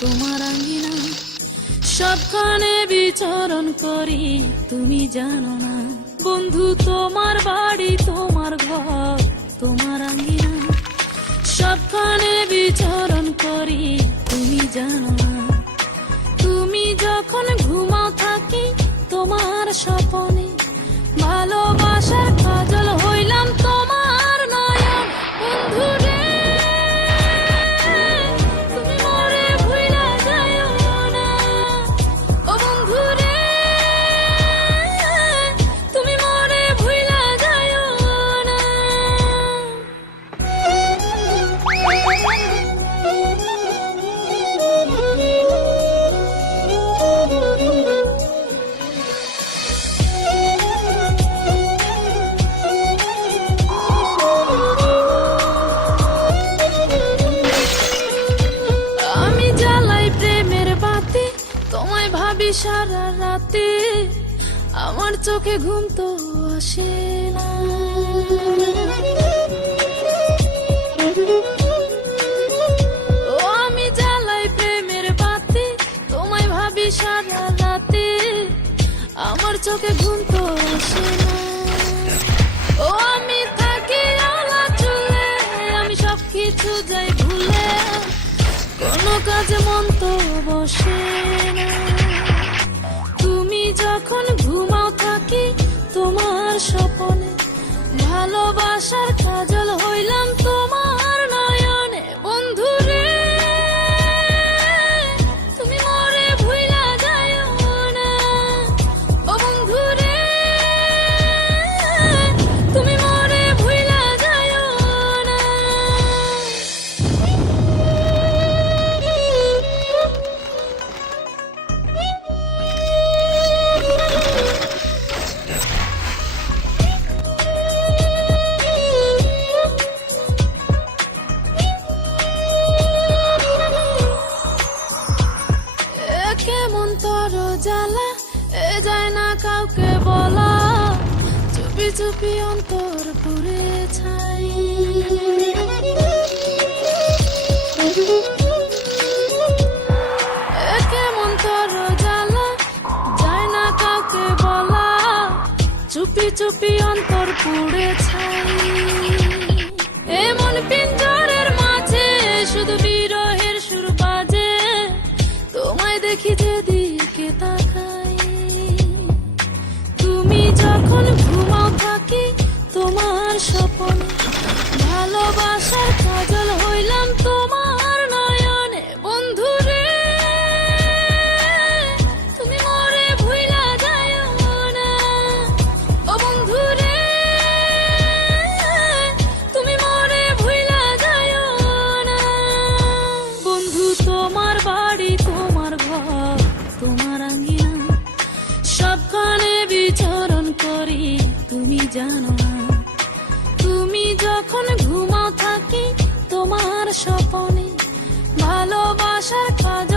তোমার আঙ্গিনা সবখানে বিচরণ করি, তুমি জানো না বন্ধু তোমার বাড়ি তোমার ঘর তোমার আঙ্গিনা সবখানে বিচরণ করি, তুমি জানো না। তুমি যখন ঘুমাও থাকি তোমার স্বপনে, ভালোবাসার কাজল হইলাম তোমার নয়ন। বন্ধু রে তুমি মরে ভুইলা যাইও না, ও বন্ধু রে তুমি মরে ভুইলা যাইও না। আমি জ্বালাই প্রেমের বাতি, তোমায় ভাবি সারা রাতে, আমার চোখে ঘুম তো আসে না। ও আমি জ্বালাই প্রেমের বাতি, তোমায় ভাবি সারা রাতে, আমার চোখে ঘুম তো আসে না। ও আমি থাকি আলা চুলে, আমি সবকিছু যাই ভুলে, কোনো কাজে মন তো বসে না। তুমি যখন ঘুমাও থাকি তোমার স্বপনে, ভালোবাসার কাজল হইলাম তোমার নয়নে। বন্ধু রে তুমি মরে ভুইলা যাইও না, ও বন্ধু রে তুমি মরে ভুইলা যাইও না। কেমন তর জ্বালা এ যায় না কাউকে বলা, চুপি চুপি অন্তর পুড়ে ছাই। কেমন তর জ্বালা যায় না কাউকে বলা, চুপি চুপি অন্তর পুড়ে ছাই। এমন পিঞ্জরের মাঝে শুধু বিরহের সুর বাজে, তোমায় দেখি যেদিকে তাকাই। তুমি যখন ঘুমাও থাকি তোমার স্বপনে, ভালোবাসার কাজল হইলাম তোমার নয়নে। বন্ধু রে তুমি মরে ভুইলা যাইও না, ও বন্ধু রে তুমি মরে ভুইলা যাইও না। বন্ধু তোমার বাড়ি তোমার ঘর তোমার আঙ্গিনা সবখানে বিচরণ করি, তুমি জানো না। তুমি যখন ঘুমাও থাকি তোমার স্বপনে, ভালোবাসার কাজ